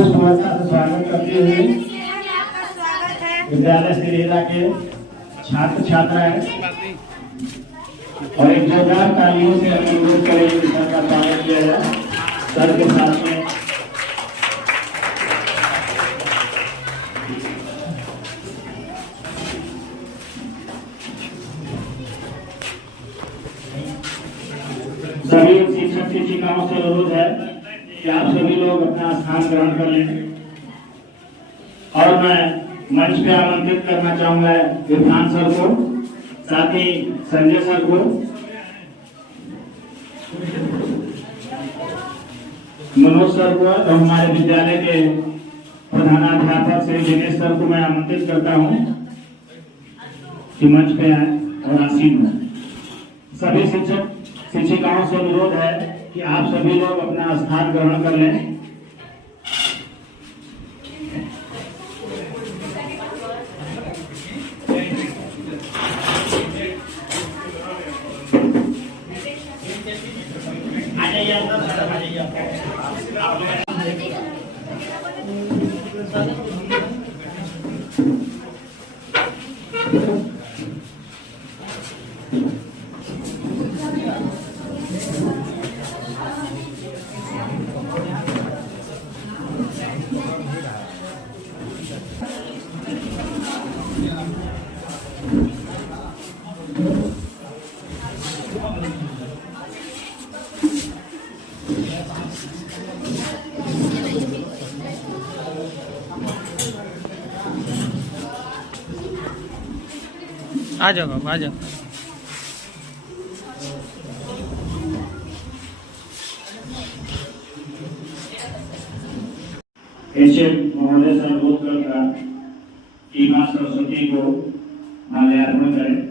खूब व्यवस्था से स्वागत करते हुए विद्यालय श्रीला के छात्र छात्राएं और एक जोरदार तालियों से अनुरोध करें सर का स्वागत किया जाए। सर के साथ में सभी शिक्षक शिक्षिकाओं से अनुरोध है कि आप सभी लोग अपना स्थान ग्रहण कर लें और मैं मंच पे आमंत्रित करना चाहूंगा इरफान सर को, साथ ही संजय सर को, मनोज सर को और हमारे विद्यालय के प्रधानाध्यापक श्री दिनेश सर को मैं आमंत्रित करता हूं कि मंच पे आए और आसीन हो। सभी शिक्षक शिक्षिकाओं से अनुरोध है कि आप सभी लोग अपना स्थान ग्रहण कर लें। आ जाओ बाबा, आ जाओ। ऐसे महोदय से अनुरोध करूंगा कि मां सरस्वती को माल्यार्पण करें।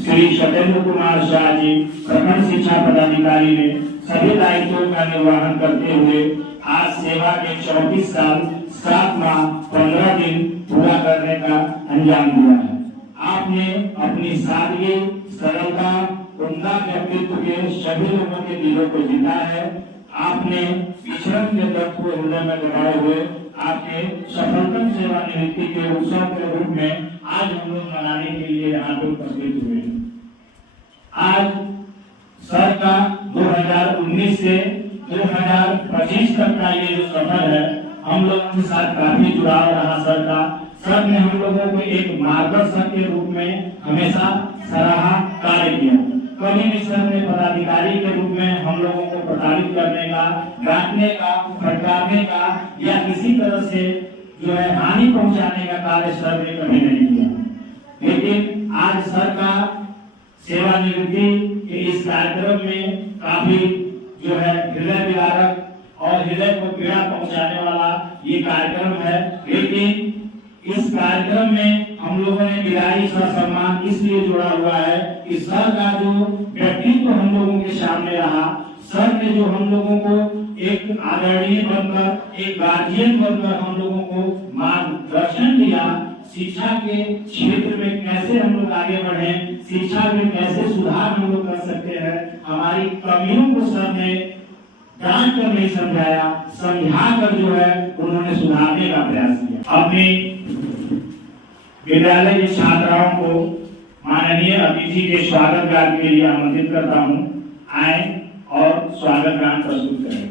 श्री सत्येंद्र कुमार शाह जी प्रखंड शिक्षा पदाधिकारी ने सभी दायित्वों का निर्वहन करते हुए आज सेवा के 34 साल 7 माह 15 दिन पूरा करने का अंजाम दिया है। आपने अपनी सादगी, सरलता, उम्दा व्यक्तित्व के सभी लोगों के दिलों को जीता है। आपने पिछड़न के दर्द को हृदय में लगाए हुए आपके सफलतम सेवानिवृत्ति के उत्सव के रूप में आज हम लोग मनाने के लिए यहाँ पे उपस्थित हुए हैं। आज सर का 2019 से 2025 तक का ये जो सफर है, हम लोगों के साथ काफी जुड़ाव रहा सर का। सर ने हम लोगों को एक मार्गदर्शक के रूप में हमेशा सराहा, कार्य किया। कभी भी सर ने पदाधिकारी के रूप में हम लोगों को प्रताड़ित करने का, डांटने का, फटकारने का या किसी तरह से जो है हानि पहुंचाने का कार्य सर ने कभी नहीं किया। लेकिन आज सर का सेवानिवृत्ति के इस कार्यक्रम में काफी जो है हृदय विदारक और हृदय को पीड़ा पहुंचाने वाला ये कार्यक्रम है। लेकिन इस कार्यक्रम में हम लोगों ने विदाई सर सम्मान इसलिए जोड़ा हुआ है कि सर का जो व्यक्तित्व हम लोगों के सामने रहा, सर ने जो हम लोगों को एक आदरणीय बनकर, एक गार्जियन बनकर हम लोगों को मार्गदर्शन दिया, शिक्षा के क्षेत्र में कैसे हम लोग आगे बढ़े, शिक्षा में कैसे सुधार हम लोग कर सकते हैं, हमारी कमियों को सर ने जान कर नहीं समझाया, समझा कर जो है उन्होंने सुधारने का प्रयास किया। अपने विद्यालय की छात्राओं को माननीय अतिथि के स्वागत गान के लिए आमंत्रित करता हूँ। आए और स्वागत गान प्रस्तुत करें।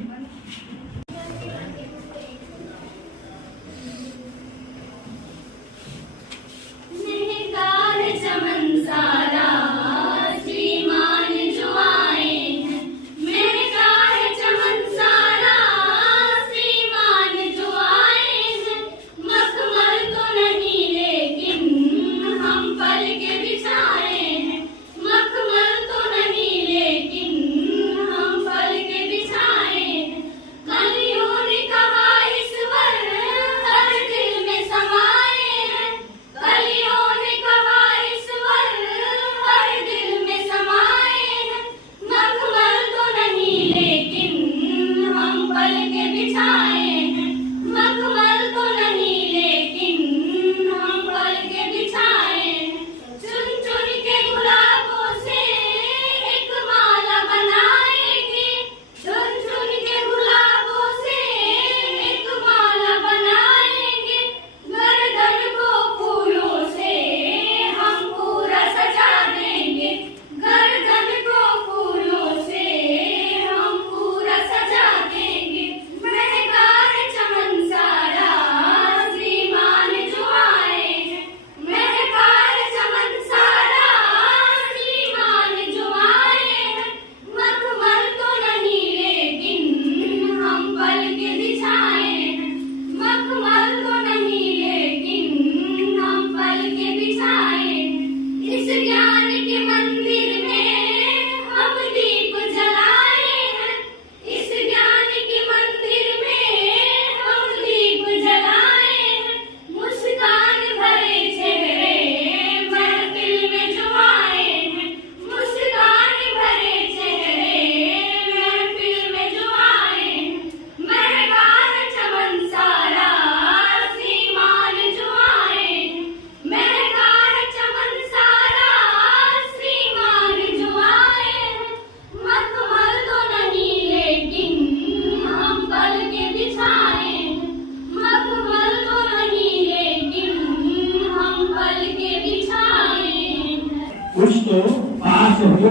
मखमल तो नहीं लेकिन हम पल के बिछाए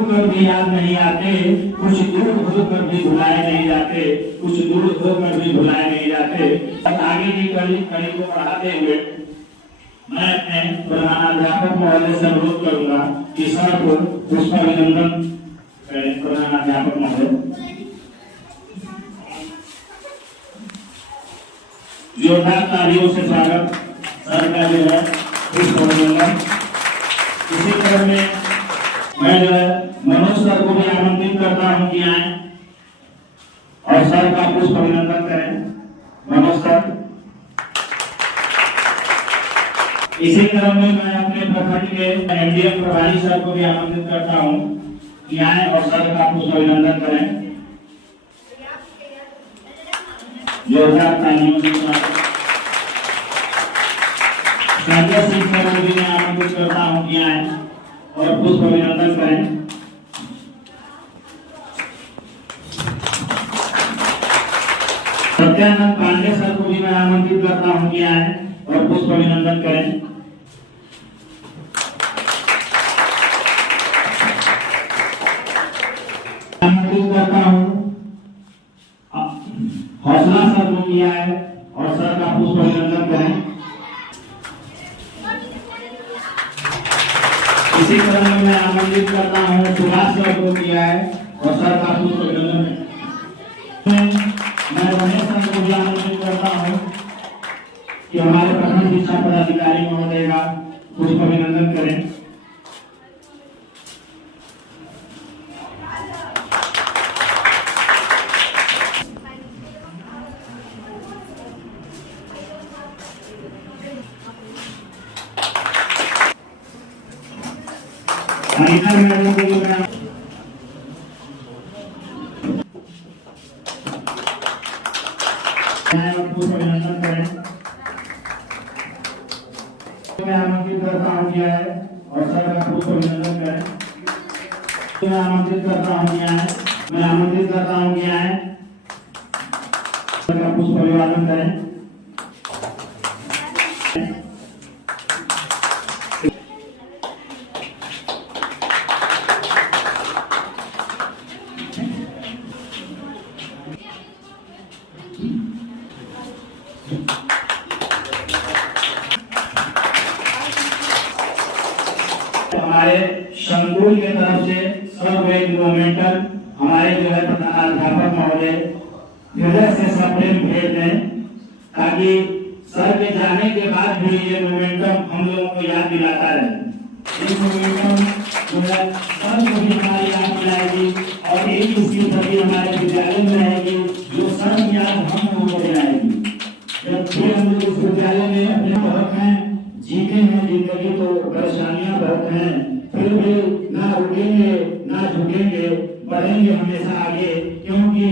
होकर भी याद नहीं आते, कुछ दूर होकर भी भुलाए नहीं जाते, कुछ दूर होकर भी भुलाए नहीं जाते। और आगे की कड़ी को बढ़ाते हुए मैं अपने प्रधानाध्यापक महोदय से अनुरोध करूंगा कि सर को पुष्पाभिनंदन करें। प्रधानाध्यापक महोदय जोरदार तालियों से स्वागत सर का जो है पुष्पाभिनंदन। इसी क्रम में मैं जो है मनोज सर को भी आमंत्रित करता हूं कि आए और सर का पुष्पाभिनंदन करें। मनोज सर। इसी क्रम में मैं अपने प्रखंड के एमडीएम प्रभारी सर को भी आमंत्रित करता हूं कि आए और सर का पुष्पाभिनंदन करें। जोरदार तालियों के साथ संजय सिंह सर को भी मैं आमंत्रित करता हूं कि आए और पुष्पाभिनंदन करें। सत्यानंद पांडे सर को भी मैं आमंत्रित करता हूं कि आए और पुष्पाभिनंदन करें। आमंत्रित करता हूं हौसला सर को भी आए और सर का पुष्पाभिनंदन करें। इसी क्रम में मैं आमंत्रित करता हूं सुभाष सर को भी आए और सर का पुष्पाभिनंदन करें। मैं रमेश सर को भी आमंत्रित करता हूं कि हमारे प्रखंड शिक्षा पदाधिकारी महोदय का पुष्पाभिनंदन करें। अनिता मैडम को भी पुष्पाभिनंदन करें। मैं आमंत्रित करता हूं कि आए और सर का पुष्पाभिनंदन करें। मैं आमंत्रित करता हूं कि आए, मैं आमंत्रित करता हूं कि आए सर का पुष्पाभिवादन करें। हमारे संकुल की तरफ से सर्व एक मोमेंटल हमारे जो है प्रधानाध्यापक महोदय हृदय से सप्रेम भेंट दें, ताकि सर के जाने के बाद भी ये मोमेंटम हम लोगों को याद दिलाता रहे। ये मोमेंटम जो है सर को भी हमारी याद दिलाएगी और एक इसकी छवि हमारे विद्यालय में रहेगी जो सर की याद हम लोगों को दिलाएगी। जब फिर हम लोग इस विद्यालय में अपने बहुत हैं, जीते हैं जिंदगी तो परेशानियां बहुत हैं, फिर भी ना रुकेंगे ना झुकेंगे, बढ़ेंगे हमेशा आगे, क्योंकि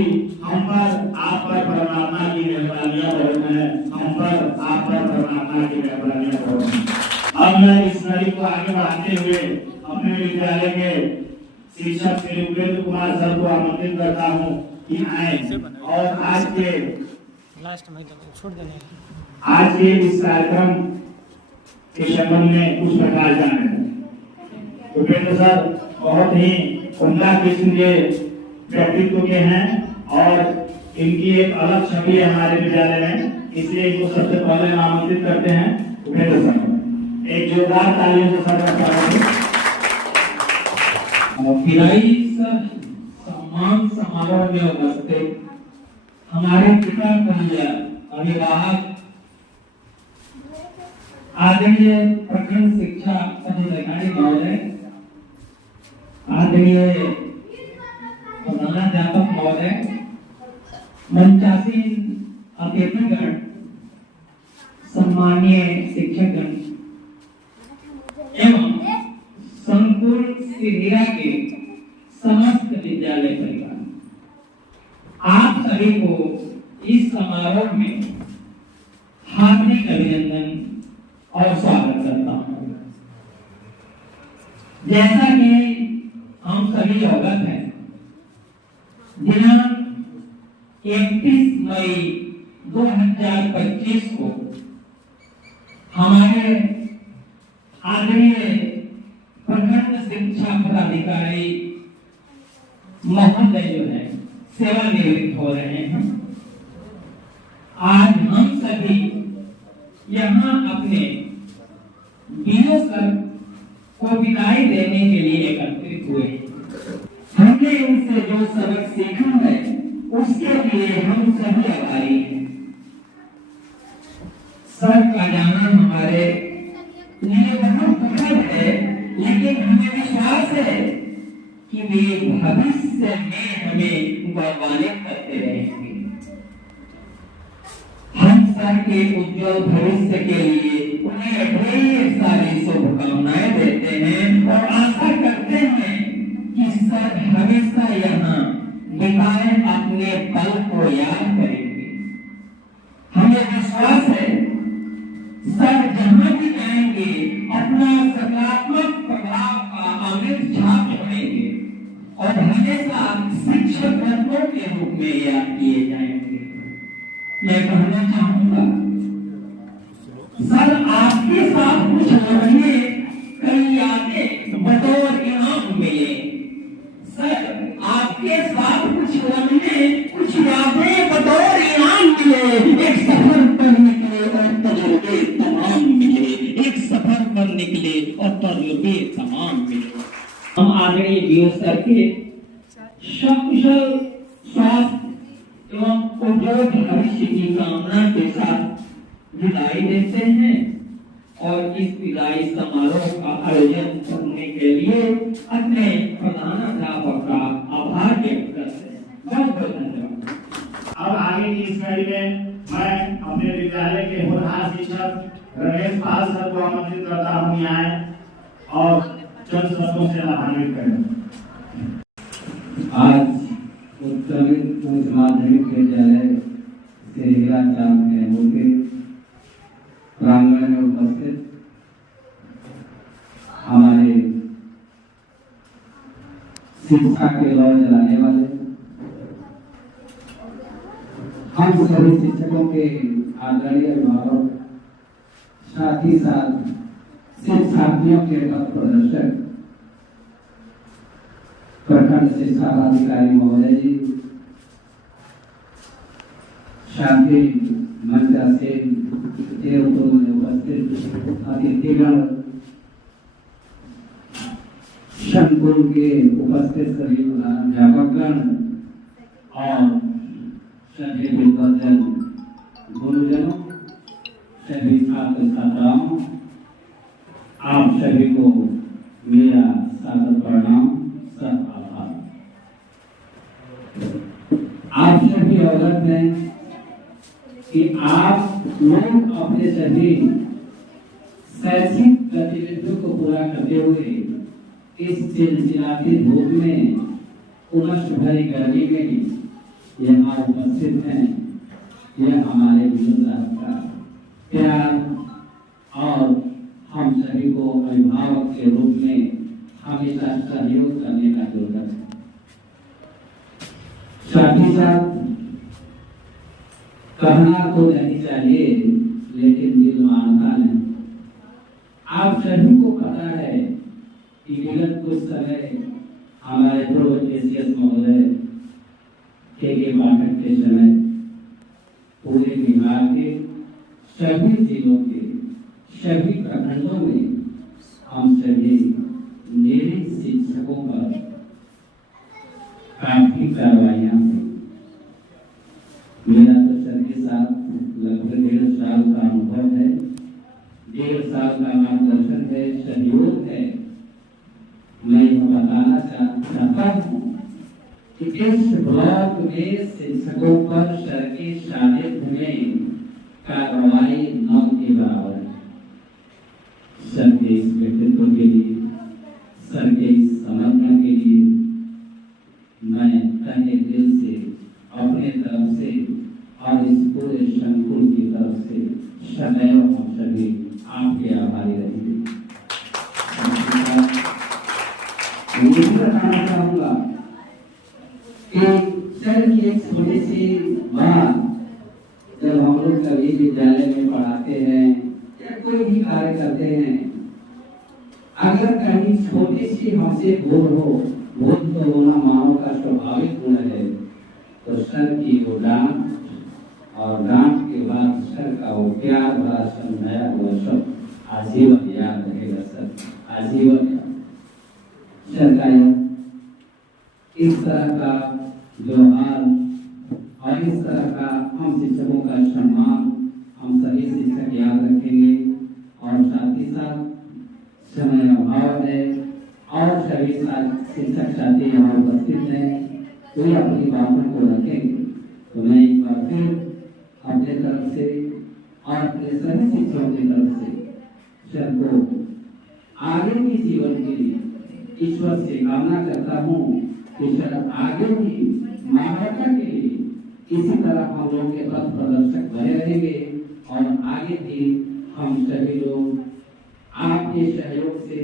हम पर आप पर परमात्मा की मेहरबानियां बहुत हैं, हम पर आप पर परमात्मा की मेहरबानियां बहुत हैं। अब मैं इस लड़ी को आगे बढ़ाते हुए अपने विद्यालय के शिक्षक श्री उपेंद्र कुमार सर को आमंत्रित करता हूँ कि आए और आज के इस कार्यक्रम के संबंध में कुछ प्रकार जाने। उपेंद्र सर बहुत ही उम्दा किस्म के व्यक्तित्व के हैं और इनकी एक अलग छवि है हमारे विद्यालय में, इसलिए इनको सबसे पहले हम आमंत्रित करते हैं। उपेंद्र सर एक जोरदार तालियों से सर का स्वागत। सम्मान समारोह में उपस्थित हमारे पिता अभिभावक आदरणीय प्रखंड शिक्षा पदाधिकारी महोदय, आदरणीय प्रधानाध्यापक महोदय, मंचासीन अतिथिगण, सम्मानीय शिक्षकगण एवं संकुल सिरिया के समस्त विद्यालय परिवार, आप सभी को इस समारोह में हार्दिक अभिनंदन और स्वागत करता हूं। जैसा कि हम सभी अवगत हैं, दिनांक 31 मई 2025 को हमारे आदरणीय प्रखंड शिक्षा पदाधिकारी महोदय जो है सेवानिवृत्त हो रहे हैं। आज हम सभी यहाँ अपने बीओ सर को विदाई देने के लिए एकत्रित हुए। हमने इनसे जो सबक सीखा है उसके लिए हम सभी आभारी हैं। सर का जाना हमारे लिए बहुत दुखद है, लेकिन हमें विश्वास है कि वे भविष्य में हमें गौरवान्वित करते रहेंगे। हम सर के उज्जवल भविष्य के लिए उन्हें ढेर सारी शुभकामनाएं देते हैं और आशा करते हैं कि सर हमेशा यहाँ बिताए अपने पल को याद करेंगे। हमें विश्वास है सर जहाँ भी जाएंगे अपना सकारात्मक प्रभाव का अमिट छाप छोड़ेंगे और हमेशा शिक्षक रत्नों के रूप में याद किए जाएंगे। मैं कहना चाहूंगा सर आपके साथ कुछ लम्हे कई यादें बतौर इनाम मिले। सर आपके साथ कुछ लम्हे कुछ यादें बतौर इनाम मिले। एक सफर पर निकले और तजुर्बे तमाम मिले। एक सफर पर निकले और तजुर्बे तमाम मिले। हम आदरणीय बीओ सर के सकुशल स्वास्थ्य एवं उज्जवल भविष्य की कामना के साथ विदाई देते हैं और इस विदाई समारोह का आयोजन करने के लिए अपने प्रधानाध्यापक का आभार व्यक्त करते हैं। बहुत बहुत धन्यवाद। अब आगे की इस कड़ी में मैं अपने विद्यालय के होनहार शिक्षक रमेश पाल सर को आमंत्रित करता हूँ यहाँ और चंद शब्दों से लाभान्वित करें। आज उत्तरित उच्च माध्यमिक विद्यालय सिरिया चांद कैमूर के प्रांगण में उपस्थित हमारे शिक्षा के लौ जलाने वाले हम सभी शिक्षकों के आदरणीय अभिभावक, साथ ही साथ शिक्षार्थियों के पथ प्रदर्शक प्रखंड शिक्षा पदाधिकारी महोदय जी, शांति मंचा से उपस्थित अतिथिगण, संकुल के उपस्थित सभी अध्यापकगण और सभी विद्वान गुरुजनों, सभी छात्र छात्राओं, आप सभी को मेरा सादर प्रणाम, सब आभार। आप सभी अवगत हैं कि आप लोग अपने सभी शैक्षिक गतिविधियों को पूरा करते हुए इस चिलचिलाती धूप में, उमस भरी गर्मी में यहाँ उपस्थित हैं। यह हमारे गुरु साहब का प्यार और हम सभी को अभिभावक के रूप में हमेशा सहयोग करने का जरूरत है। साथ ही साथ कहना तो नहीं चाहिए, लेकिन दिल मानता नहीं। आप सभी को पता है कि विगत कुछ समय हमारे पूर्व केसीएस महोदय के पाठक के समय पूरे बिहार के सभी जिलों के सभी प्रखंडों में हम सभी मेरे शिक्षकों पर काफी कार्रवाइयां हुई। मेरा तो सर के साथ लगभग 1.5 साल का अनुभव है, 1.5 साल का मार्गदर्शन है, सहयोग है। मैं यह बताना चाहता हूँ कि इस ब्लॉक में शिक्षकों पर सर के सानिध्य में कार्रवाई 9 के बराबर है। सर के इस व्यक्तित्व के लिए, सर के इस समर्पण के लिए मैं तहे दिल से अपने तरफ से और इस पूरे संकुल की तरफ से सदैव हम सभी आपके आभारी रहेंगे। ये बताना चाहूँगा कि सर की एक छोटी सी बात, जब हम लोग कभी विद्यालय में पढ़ाते हैं या कोई भी कार्य करते हैं, अगर कहीं छोटी सी हमसे भूल हो बुद्ध होना मानव का स्वाभाविक गुण है, तो सर की वो डांट और डांट के बाद सर का वो प्यार भरा समझाया हुआ सब आजीवन याद रहेगा। सर आजीवन सर का इस तरह का व्यवहार और इस तरह का हम शिक्षकों का सम्मान हम सभी शिक्षक याद रखेंगे। और साथ ही साथ समय अभाव है और सभी शिक्षक साथी यहाँ उपस्थित हैं, कोई अपनी बातों को रखेंगे। तो मैं एक बार फिर अपने तरफ से और अपने सभी शिक्षकों की तरफ से सर को आगे के जीवन के लिए ईश्वर से कामना करता हूँ कि सर आगे भी मानवता के लिए इसी तरह हम लोग के पथ प्रदर्शक बने रहेंगे और आगे भी हम सभी लोग आपके सहयोग से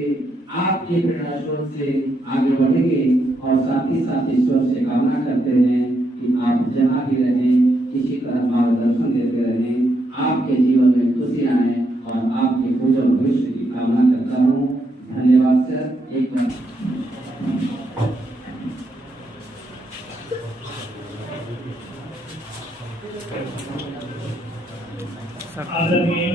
आपके प्रयासों से आगे बढ़ेंगे। और साथ ही साथ ईश्वर से कामना करते हैं कि आप जहाँ भी रहें इसी तरह मार्गदर्शन देते रहें, आपके जीवन में खुशियाँ आए और आपके उज्जवल भविष्य की कामना करता हूँ। धन्यवाद सर। एक बार आदरणीय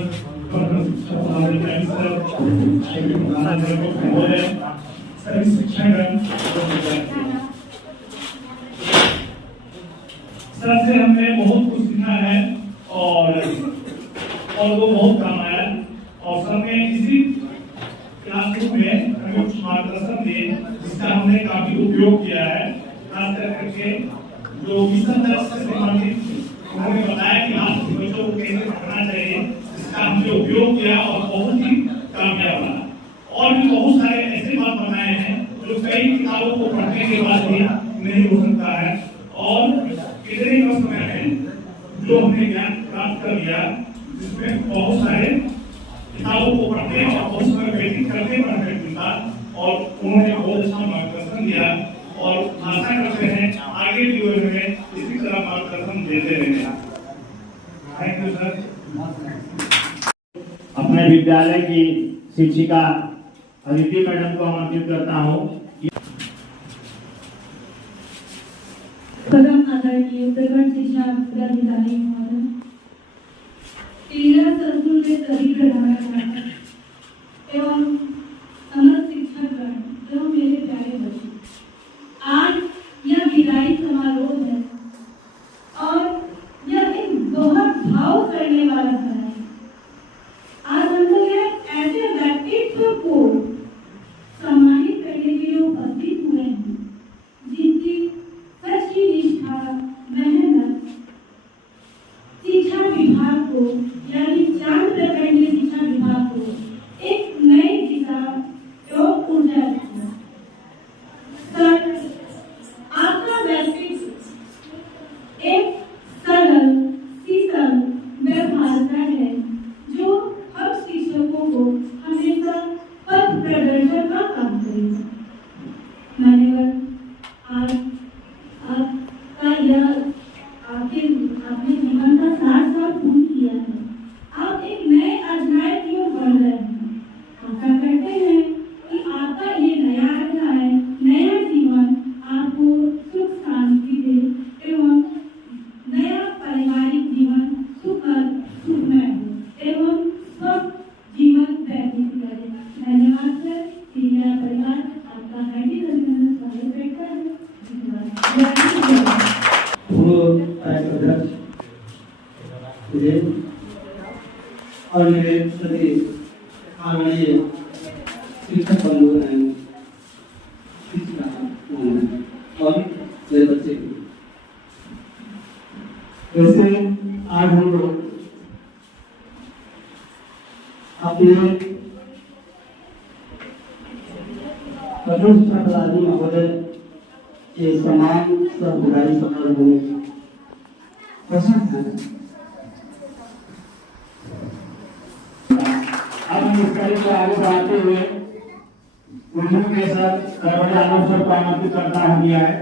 सभी शिक्षकगण सर से हमने बहुत कुछ सीखा है और वो बहुत काम आया। और सर ने इसी क्लासरूम में हमें कुछ मार्गदर्शन दिए जिसका हमने काफी उपयोग किया है। खास करके जो मिशन से संबंधित उन्होंने बताया कि आप बच्चों को कैसे पढ़ना चाहिए, इसका हमने उपयोग किया और बहुत ही कामयाब रहा। और भी बहुत सारे ऐसे बात बताए हैं जो कई किताबों को पढ़ने के बाद भी नहीं हो सकता है। और कितने का समय है जो हमने ज्ञान प्राप्त कर लिया, जिसमें बहुत सारे किताबों को पढ़ने और बहुत सारे व्यक्ति करते पढ़ने मिलता और उन्होंने बहुत अच्छा मार्गदर्शन दिया। और आशा करते हैं आगे भी वो हमें इसी तरह मार्गदर्शन देते रहेंगे। Thank you sir. अपने विद्यालय की शिक्षिका अदिति मैडम को आमंत्रित करता हूँ। परम आदरणीय प्रकट शिक्षा पदाधिकारी महोदय, तेरह संकुल के सभी प्रधानाचार्य एवं समस्त शिक्षकगण एवं मेरे प्यारे बच्चों, आज यह विदाई समारोह है और यह एक बहुत भाव करने वाला समय है। आज हम लोग ऐसे व्यक्तित्व को सम्मानित करने के लिए उपस्थित हुए हैं जिनकी सच्ची निष्ठा, मेहनत शिक्षा विभाग को यानी चांद प्रखंडीय शिक्षा विभाग को एक नई दिशा एवं ऊर्जा देती। सर, आपका व्यक्तित्व एक सरल शीतल व्यवहारता है जो हम शिक्षकों को हमेशा पथ प्रदर्शन का काम करेगा। मान्यवर, आज आपका यह आपने जीवन का 60 साल पूर्ण किया है। आप एक नए अध्याय की ओर बढ़ रहे हैं। आशा करते हैं कि आपका ये नया अध्याय, नया जीवन आपको सुख शांति दे एवं नया पारिवारिक जीवन सुखमय हो एवं स्वस्थ जीवन व्यतीत करे। धन्यवाद सर। मेरा परिवार आपका हार्दिक अभिनंदन स्वागत करता है। और मेरे सभी आदरणीय शिक्षक बंधु हैं, और मेरे बच्चे। वैसे आज हम लोग अपने प्रथम शिक्षा पदाधिकारी महोदय के सम्मान सह विदाई समारोह में उपस्थित हैं। अब हम इस कार्य को आगे बढ़ाते हुए उर्दू के साथ करवड़े आलोक सर को आमंत्रित करता हूँ किया है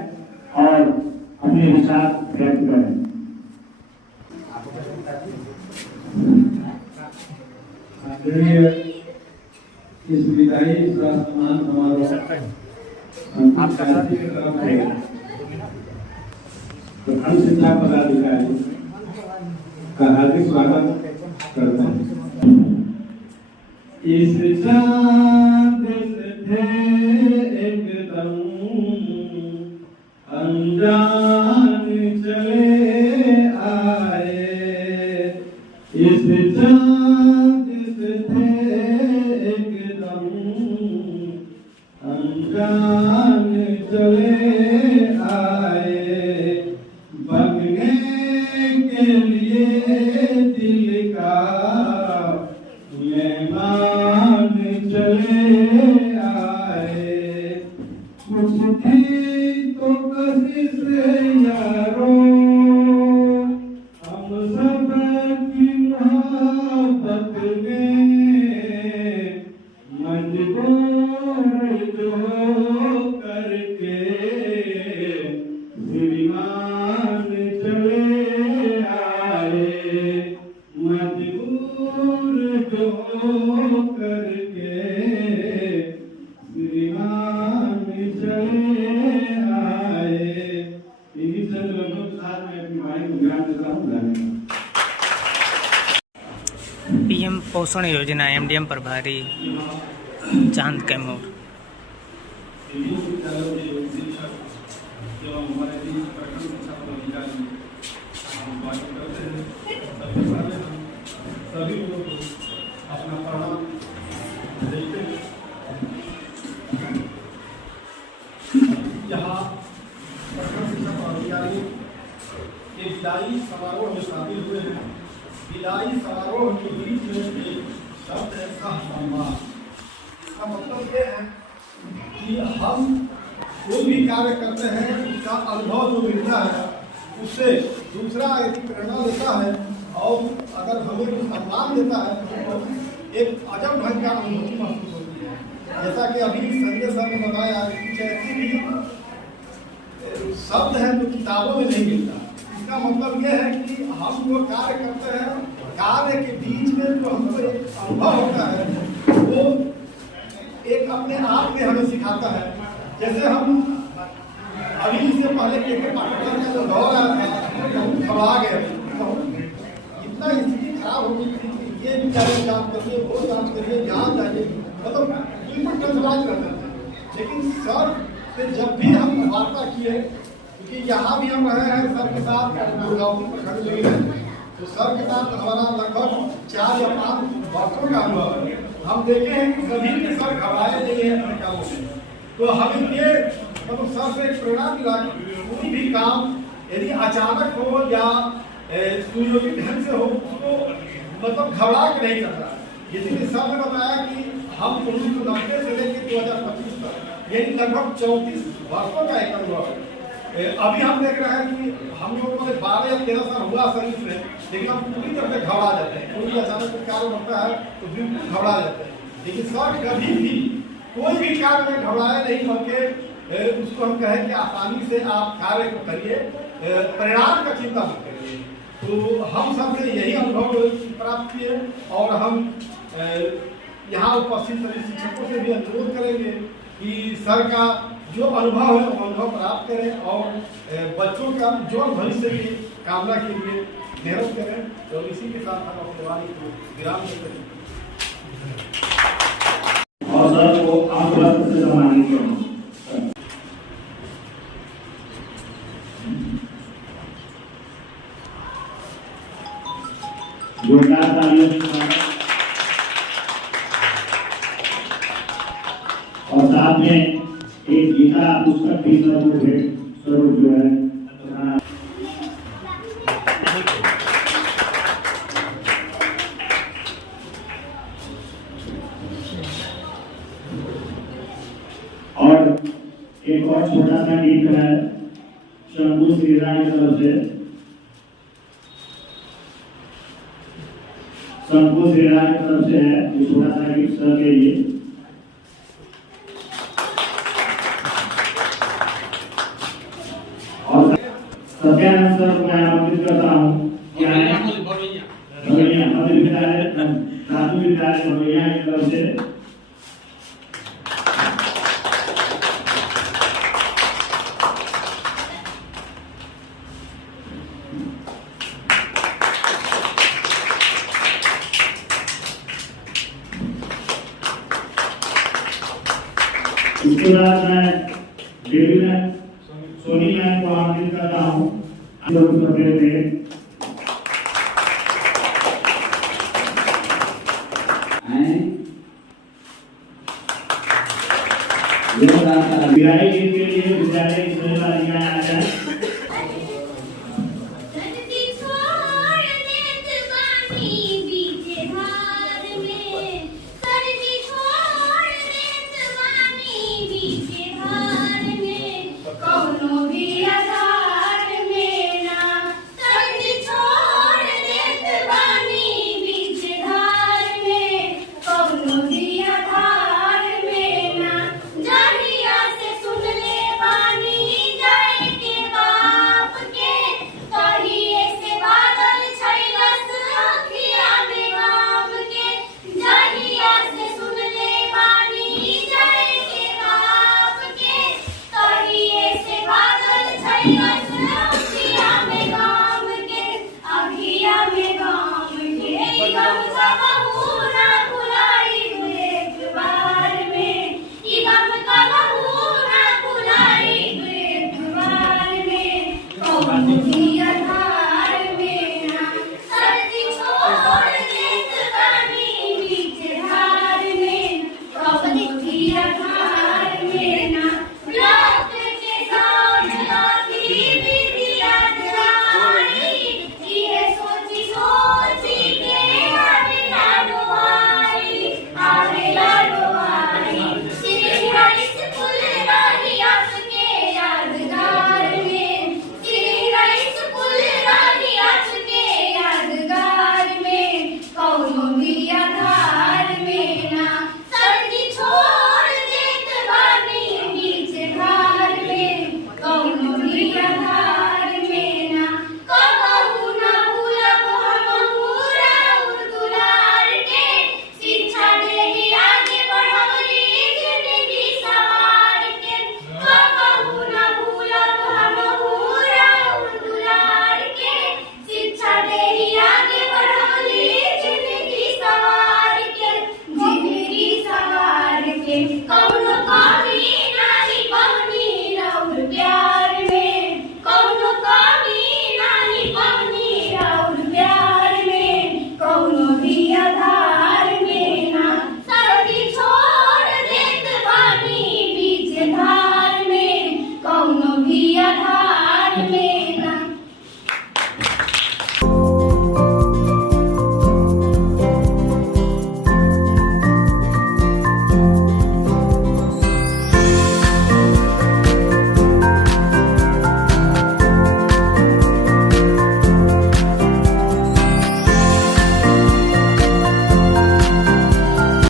और अपने विचार व्यक्त करें। इस विदाई सम्मान समारोह आपका प्रधान शिक्षा पदाधिकारी का हार्दिक स्वागत करते हैं। इस चांद से थे एकदम अनजान चले आए, इस चांद से थे एकदम अनजान चले आए, बगने के लिए दिल का मेहमान चले आए। कुछ थी तो कशिश यारो हम सब की मोहब्बत में, मजबूर जो करके श्रीमान चले आए, मजबूर जो करके श्रीमान चले आए। इन्हीं सब लोगों के साथ मैं अपनी वाणी को ज्ञान देता हूँ। धन्यवाद। पीएम पोषण योजना एमडीएम प्रभारी चांद कैमूर। सभी लोगों को अपना प्रणाम देते हैं। यहाँ प्रथम शिक्षा पदाधिकारी के विदाई समारोह में शामिल हुए हैं। विदाई समारोह के बीच में एक शब्द है सह-सम्मान। इसका मतलब ये है कि हम कोई भी कार्य करते हैं, उसका अनुभव जो मिलता है उससे दूसरा यदि प्रेरणा देता है और अगर हमें कुछ सम्मान देता है तो एक अजब ढंग का अनुभूति महसूस होती है। जैसा कि अभी संजय सर ने बताया, कुछ ऐसे भी शब्द है जो किताबों में नहीं मिलता। इसका मतलब यह है कि हम जो कार्य करते हैं, कार्य के बीच में जो हमको एक अनुभव होता है वो एक अपने आप में हमें सिखाता है। जैसे हम अभी इससे पहले के पाठ्यक्रम का जो दौर आया था, हम घबरा गए, इतना स्थिति खराब हो गई थी कि ये जांच करिए, वो जांच करिए, यहाँ जाइए, मतलब बिल्कुल कंसलाइज करते थे। लेकिन सर से जब भी हम वार्ता किए, क्योंकि यहाँ भी हम रहे हैं सर के साथ, दुर्गावती प्रखंड में रहे, तो सर के साथ हमारा लगभग 4 या 5 वर्षों का अनुभव है। हम देखे हैं कि कभी भी सर घबराए नहीं है अपने कामों से। तो हमें ये मतलब सर से प्रेरणा मिला कि कोई भी काम यदि अचानक हो या सुयोजित ढंग से हो, उसको मतलब घबरा के नहीं करना। इसलिए सर ने बताया कि हम 1990 से लेकर 2025 तक यानी लगभग 34 वर्षों का एक अनुभव है। अभी हम देख रहे हैं कि हम लोगों ने 12 या 13 साल हुआ सर्विस में, लेकिन हम पूरी तरह से घबरा जाते हैं। कोई अचानक कार्य बनता है तो बिल्कुल घबरा जाते हैं। लेकिन सर कभी भी कोई भी कार्य में घबराए नहीं, बल्कि उसको हम कहें कि आसानी से आप कार्य को करिए, परिणाम का चिंता मत करिए। तो हम सब से यही अनुभव प्राप्त किए और हम यहाँ उपस्थित सभी शिक्षकों से भी अनुरोध करेंगे कि सर का जो अनुभव है वो अनुभव प्राप्त करें और बच्चों का जो भविष्य की कामना के लिए मेहनत करें। और इसी के साथ हम अपने वाणी को विराम देते हैं और सर को आप से सम्मानित करें। जोरदार तालियों के साथ और साथ में एक गीता पुस्तक भी स्वरूप जो है और एक और छोटा सा गीत है शंभू श्रीराम की तरफ से। शंभू श्रीराम की तरफ से है, ये छोटा सा गीत सर के लिए। और सत्यानंद सर को मैं आमंत्रित करता हूँ कि आए भवैया मध्य विद्यालय प्राथमिक विद्यालय भवैया की तरफ से इसके बाद मैं बेबी मैम सोनी मैम को आमंत्रित करता हूँ विदाई गीत के लिए विद्यालय की